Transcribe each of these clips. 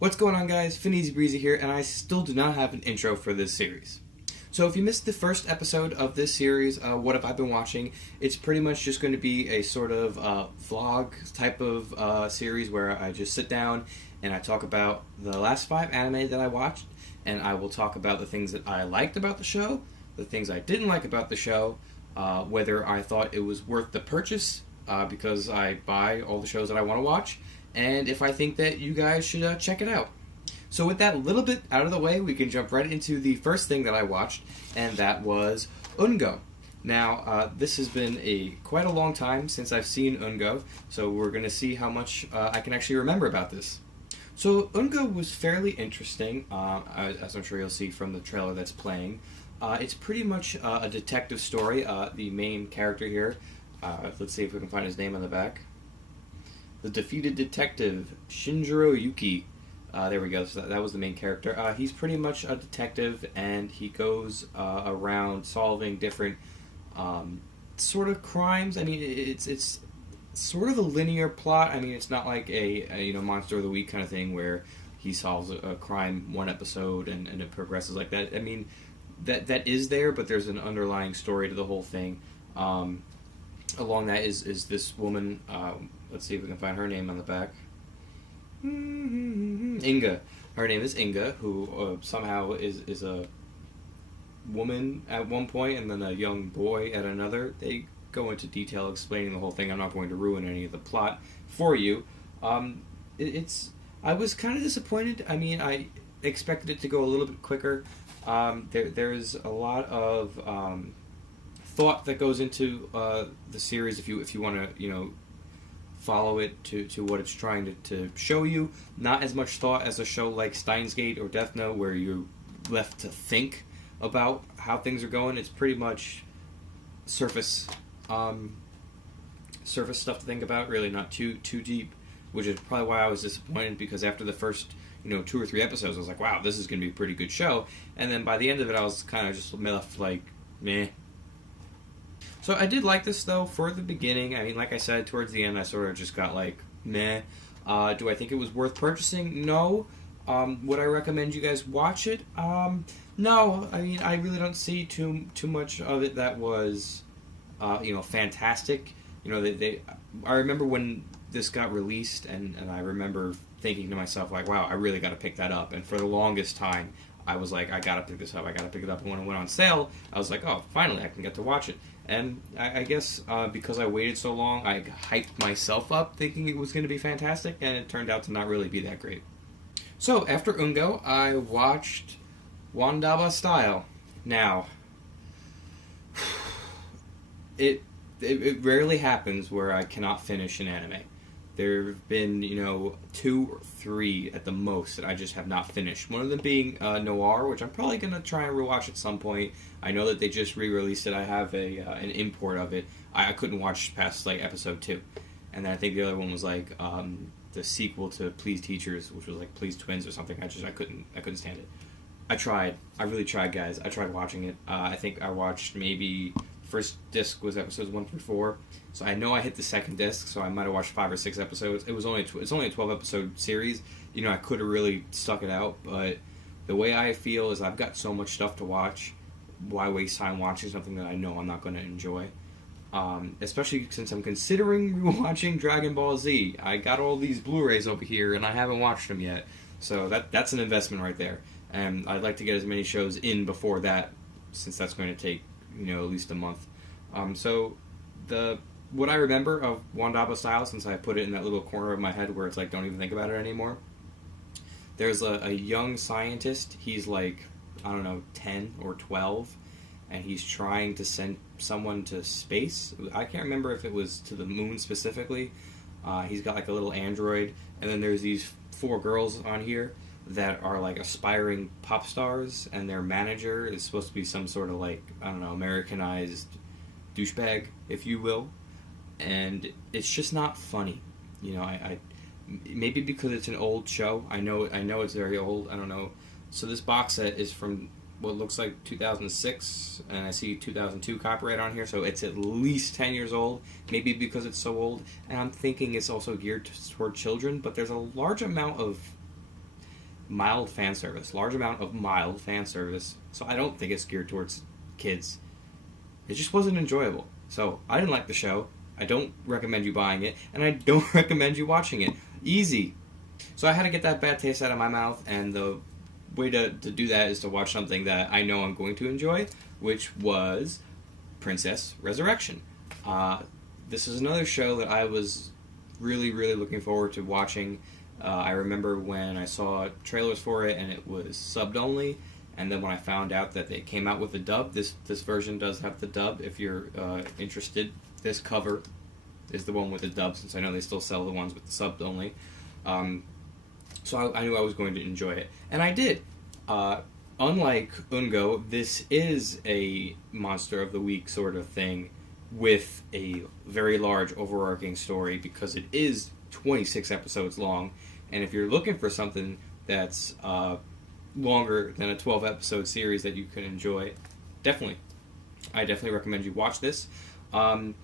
What's going on, guys? Fineasy Breezy here, and I still do not have an intro for this series. So if you missed the first episode of this series, what have I been watching? It's pretty much just going to be a sort of vlog type of series where I just sit down and I talk about the last 5 anime that I watched, and I will talk about the things that I liked about the show, the things I didn't like about the show, whether I thought it was worth the purchase because I buy all the shows that I want to watch, and if I think that you guys should check it out. So with that little bit out of the way, we can jump right into the first thing that I watched, and that was Ungo. Now, this has been quite a long time since I've seen Ungo, so we're going to see how much I can actually remember about this. So Ungo was fairly interesting, as I'm sure you'll see from the trailer that's playing. It's pretty much a detective story. The main character here, let's see if we can find his name on the back. The defeated detective, Shinjiro Yuki. There we go. So that was the main character. He's pretty much a detective, and he goes around solving different sort of crimes. I mean, it's sort of a linear plot. I mean, it's not like a Monster of the Week kind of thing where he solves a crime one episode and it progresses like that. I mean, that is there, but there's an underlying story to the whole thing. Along that is this woman. Let's see if we can find her name on the back. Inga. Her name is Inga, who somehow is a woman at one point and then a young boy at another. They go into detail explaining the whole thing. I'm not going to ruin any of the plot for you. I was kind of disappointed. I mean, I expected it to go a little bit quicker. There's a lot of thought that goes into the series if you want to follow it to what it's trying to show you. Not as much thought as a show like Steins Gate or Death Note, where you're left to think about how things are going. It's pretty much surface stuff to think about. Really, not too deep, which is probably why I was disappointed. Because after the first 2 or 3 episodes, I was like, wow, this is going to be a pretty good show. And then by the end of it, I was kind of just left like, meh. So I did like this, though, for the beginning. I mean, like I said, towards the end, I sort of just got like, meh. Do I think it was worth purchasing? No. Would I recommend you guys watch it? No. I mean, I really don't see too much of it that was, fantastic. I remember when this got released, and I remember thinking to myself, like, wow, I really got to pick that up. And for the longest time, I was like, I got to pick this up. I got to pick it up. And when it went on sale, I was like, oh, finally, I can get to watch it. And I guess because I waited so long, I hyped myself up thinking it was going to be fantastic, and it turned out to not really be that great. So, after Ungo, I watched Wandaba Style. Now, it rarely happens where I cannot finish an anime. There have been, 2 or 3 at the most that I just have not finished. One of them being Noir, which I'm probably going to try and rewatch at some point. I know that they just re-released it. I have an import of it. I couldn't watch past like episode 2. And then I think the other one was like the sequel to Please Teachers, which was like Please Twins or something. I couldn't stand it. I tried. I really tried, guys. I tried watching it. I think I watched maybe... First disc was episodes 1 through 4, so I know I hit the second disc, so I might have watched 5 or 6 episodes. It's only a 12 episode series. I could have really stuck it out, but the way I feel is I've got so much stuff to watch. Why waste time watching something that I know I'm not going to enjoy? Especially since I'm considering watching Dragon Ball Z. I got all these Blu-rays over here, and I haven't watched them yet, so that's an investment right there. And I'd like to get as many shows in before that, since that's going to take at least a month. So what I remember of Wandaba Style, since I put it in that little corner of my head where it's like, don't even think about it anymore. There's a young scientist. He's like, I don't know, 10 or 12, and he's trying to send someone to space. I can't remember if it was to the moon specifically. He's got like a little android, and then there's these 4 girls on here that are like aspiring pop stars, and their manager is supposed to be some sort of like, I don't know, Americanized douchebag, if you will. And it's just not funny. I maybe because it's an old show. I know it's very old. I don't know. So this box set is from what looks like 2006, and I see 2002 copyright on here, so it's at least 10 years old, maybe because it's so old. And I'm thinking it's also geared toward children, but there's a large amount of mild fan service, large amount of mild fan service. So I don't think it's geared towards kids. It just wasn't enjoyable. So I didn't like the show. I don't recommend you buying it, and I don't recommend you watching it. Easy. So I had to get that bad taste out of my mouth, and the way to do that is to watch something that I know I'm going to enjoy, which was Princess Resurrection. This is another show that I was really, really looking forward to watching. I remember when I saw trailers for it and it was subbed only, and then when I found out that they came out with a dub, this version does have the dub if you're interested. This cover is the one with the dub, since I know they still sell the ones with the subbed only. So I knew I was going to enjoy it, and I did. Unlike Ungo, this is a Monster of the Week sort of thing with a very large overarching story, because it is 26 episodes long, and if you're looking for something that's longer than a 12 episode series that you can enjoy, I definitely recommend you watch this. From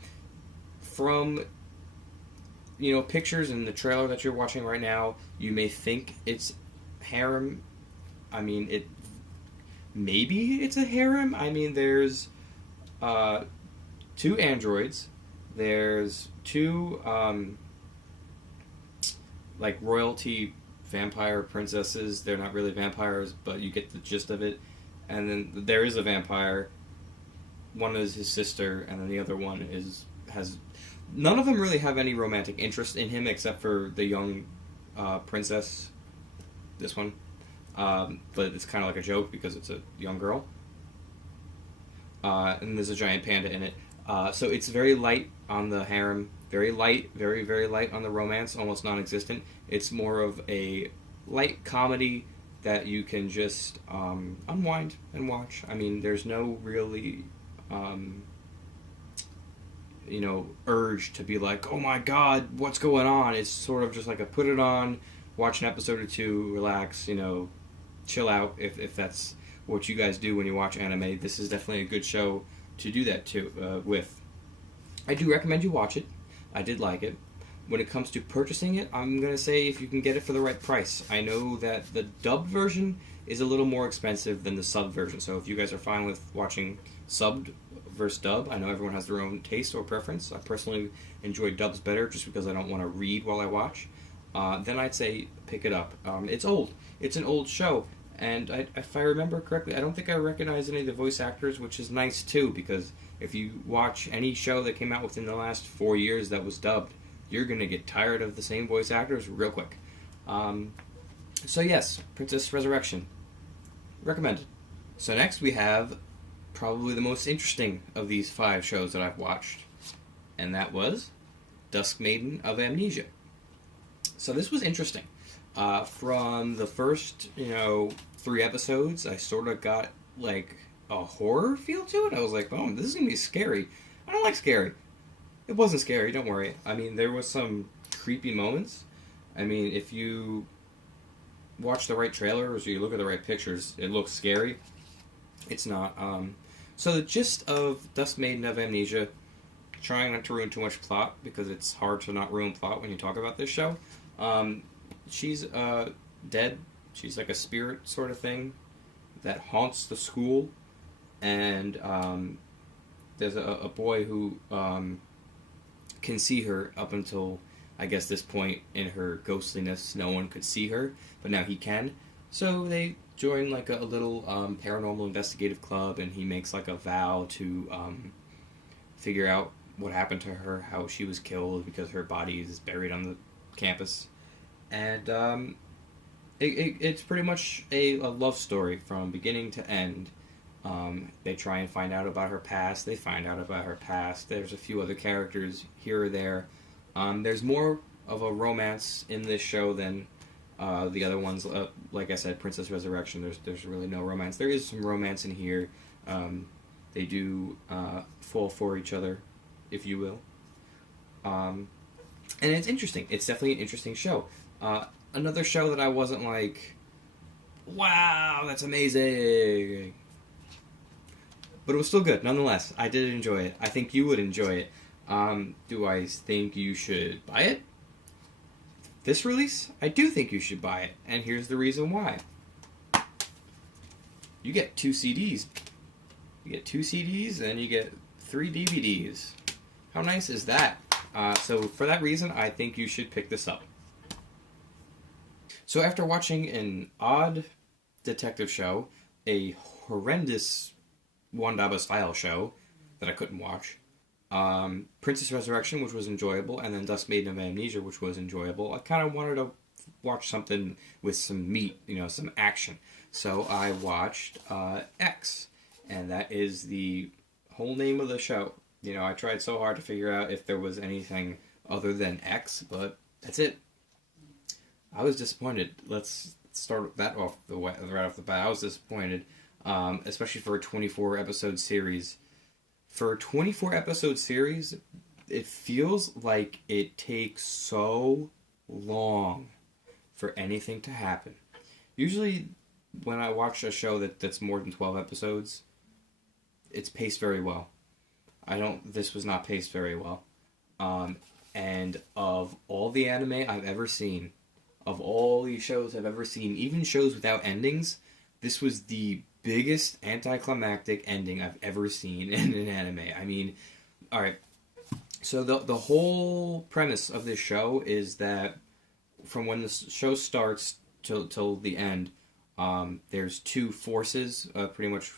pictures in the trailer that you're watching right now, you may think it's harem. I mean, maybe it's a harem. I mean, there's 2 androids. There's 2 like royalty vampire princesses. They're not really vampires, but you get the gist of it. And then there is a vampire. One is his sister, and then the other one has. None of them really have any romantic interest in him except for the young princess. This one. But it's kind of like a joke because it's a young girl. And there's a giant panda in it. So it's very light on the harem. Very light, very, very light on the romance, almost non-existent. It's more of a light comedy that you can just unwind and watch. I mean, there's no really, urge to be like, oh my god, what's going on? It's sort of just like a put it on, watch an episode or two, relax, chill out if that's what you guys do when you watch anime. This is definitely a good show to do that with. I do recommend you watch it. I did like it. When it comes to purchasing it, I'm going to say if you can get it for the right price. I know that the dubbed version is a little more expensive than the subbed version, so if you guys are fine with watching subbed versus dub, I know everyone has their own taste or preference. I personally enjoy dubs better just because I don't want to read while I watch. Then I'd say pick it up. It's old. It's an old show, and if I remember correctly, I don't think I recognize any of the voice actors, which is nice too, because if you watch any show that came out within the last 4 years that was dubbed, you're going to get tired of the same voice actors real quick. So yes, Princess Resurrection. Recommended. So next we have probably the most interesting of these 5 shows that I've watched, and that was Maiden of Amnesia. So this was interesting. From the first, 3 episodes, I sort of got like a horror feel to it. I was like, oh, this is going to be scary. I don't like scary. It wasn't scary, don't worry. I mean, there was some creepy moments. I mean, if you watch the right trailers or you look at the right pictures, it looks scary. It's not. So the gist of Maiden of Amnesia, trying not to ruin too much plot, because it's hard to not ruin plot when you talk about this show. She's dead. She's like a spirit sort of thing that haunts the school. And there's a boy who can see her up until, I guess, this point in her ghostliness. No one could see her, but now he can. So they join like a little paranormal investigative club, and he makes like a vow to figure out what happened to her, how she was killed, because her body is buried on the campus. And it's pretty much a love story from beginning to end. They try and find out about her past. They find out about her past. There's a few other characters here or there. There's more of a romance in this show than the other ones. Like I said, Princess Resurrection, there's really no romance. There is some romance in here. They do fall for each other, if you will. And it's interesting. It's definitely an interesting show. Another show that I wasn't like, wow, that's amazing. But it was still good, nonetheless. I did enjoy it. I think you would enjoy it. Do I think you should buy it? this release, I do think you should buy it, and here's the reason why. You get 2 CDs. You get 2 CDs, and you get 3 DVDs. How nice is that? So for that reason, I think you should pick this up. So after watching an odd detective show, a horrendous Wandaba Style show that I couldn't watch, Princess Resurrection, which was enjoyable, and then Maiden of Amnesia, which was enjoyable, I kind of wanted to watch something with some meat, some action. So I watched X, and that is the whole name of the show. I tried so hard to figure out if there was anything other than X, but that's it. I was disappointed. Let's start that off right off the bat. I was disappointed, especially for a 24-episode series. For a 24-episode series, it feels like it takes so long for anything to happen. Usually, when I watch a show that's more than 12 episodes, it's paced very well. This was not paced very well. And of all the anime I've ever seen, of all these shows I've ever seen, even shows without endings, this was the biggest anticlimactic ending I've ever seen in an anime. I mean, alright, so the whole premise of this show is that from when the show starts till the end, there's 2 forces, pretty much,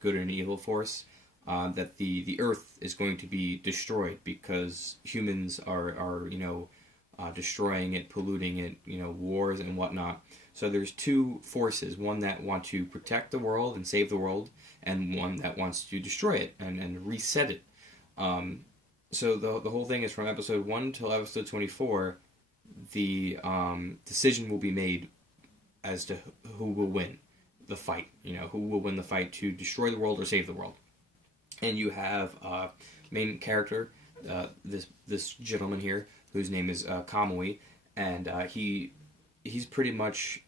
good and evil force, that the Earth is going to be destroyed because humans are destroying it, polluting it, wars and whatnot. So there's 2 forces, one that want to protect the world and save the world, and one that wants to destroy it and reset it. So the whole thing is from episode 1 till episode 24, the decision will be made as to who will win the fight. Who will win the fight to destroy the world or save the world. And you have main character, this gentleman here, whose name is Kamui, and he's pretty much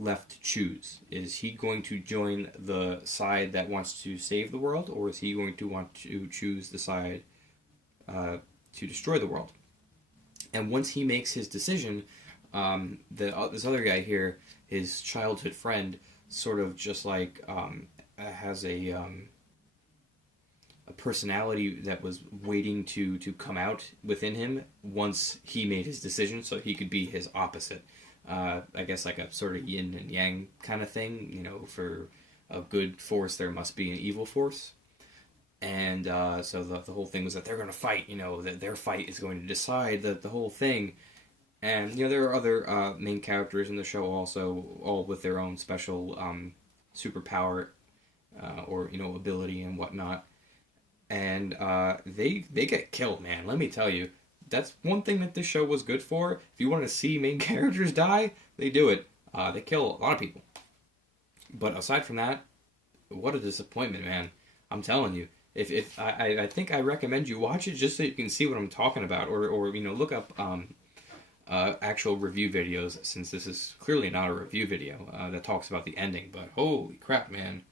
left to choose. Is he going to join the side that wants to save the world, or is he going to want to choose the side to destroy the world? And once he makes his decision, this other guy here, his childhood friend, sort of just like has a personality that was waiting to come out within him once he made his decision, so he could be his opposite. I guess like a sort of yin and yang kind of thing. For a good force, there must be an evil force. And so the whole thing was that they're going to fight, that their fight is going to decide the whole thing. And, there are other main characters in the show also, all with their own special superpower or, ability and whatnot. And they get killed, man. Let me tell you. That's one thing that this show was good for. If you want to see main characters die, they do it. They kill a lot of people. But aside from that, what a disappointment, man. I'm telling you. If I think I recommend you watch it just so you can see what I'm talking about. Or look up actual review videos, since this is clearly not a review video that talks about the ending. But holy crap, man.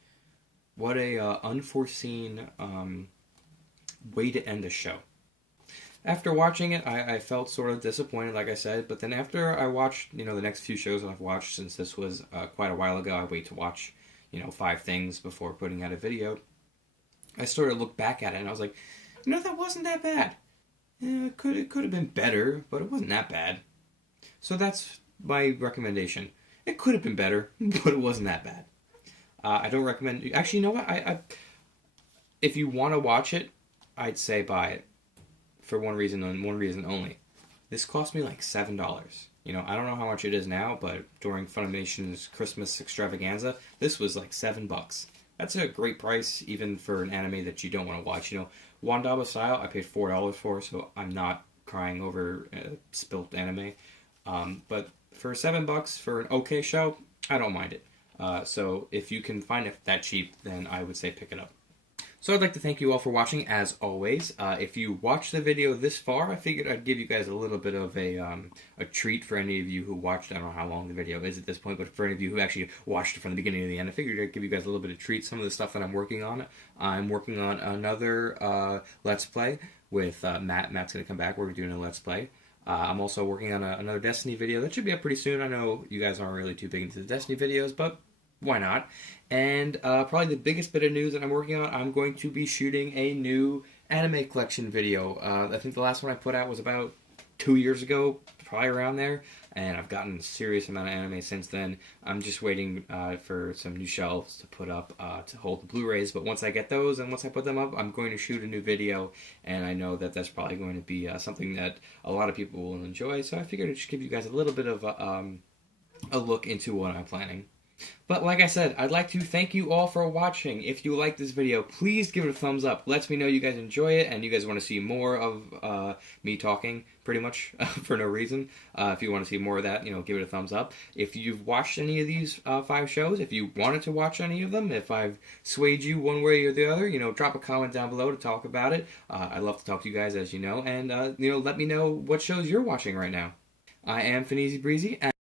What a unforeseen way to end a show. After watching it, I felt sort of disappointed, like I said, but then after I watched, the next few shows I've watched, since this was quite a while ago, I wait to watch, 5 things before putting out a video, I sort of looked back at it, and I was like, that wasn't that bad. It could have been better, but it wasn't that bad. So that's my recommendation. It could have been better, but it wasn't that bad. I don't recommend... Actually, you know what? If you want to watch it, I'd say buy it. For one reason and one reason only. This cost me like $7. I don't know how much it is now, but during Funimation's Christmas extravaganza, this was like $7. That's a great price, even for an anime that you don't want to watch. Wandaba Style, I paid $4 for, so I'm not crying over spilt anime. But for $7 for an okay show, I don't mind it. So if you can find it that cheap, then I would say pick it up. So I'd like to thank you all for watching, as always. If you watched the video this far, I figured I'd give you guys a little bit of a treat for any of you who watched. I don't know how long the video is at this point, but for any of you who actually watched it from the beginning to the end, I figured I'd give you guys a little bit of treat. Some of the stuff that I'm working on. I'm working on another Let's Play with Matt. Matt's going to come back. We're doing a Let's Play. I'm also working on another Destiny video that should be up pretty soon. I know you guys aren't really too big into the Destiny videos, but why not? And probably the biggest bit of news that I'm working on, I'm going to be shooting a new anime collection video. I think the last one I put out was about 2 years ago, probably around there, and I've gotten a serious amount of anime since then. I'm just waiting for some new shelves to put up to hold the Blu-rays, but once I get those and once I put them up, I'm going to shoot a new video, and I know that that's probably going to be something that a lot of people will enjoy, so I figured I'd just give you guys a little bit of a look into what I'm planning. But like I said, I'd like to thank you all for watching. If you like this video, please give it a thumbs up. Lets me know you guys enjoy it and you guys want to see more of me talking, pretty much, for no reason. If you want to see more of that, give it a thumbs up. If you've watched any of these 5 shows, if you wanted to watch any of them, if I've swayed you one way or the other, drop a comment down below to talk about it. I'd love to talk to you guys, as you know, and, let me know what shows you're watching right now. I am Fineasy Breezy, and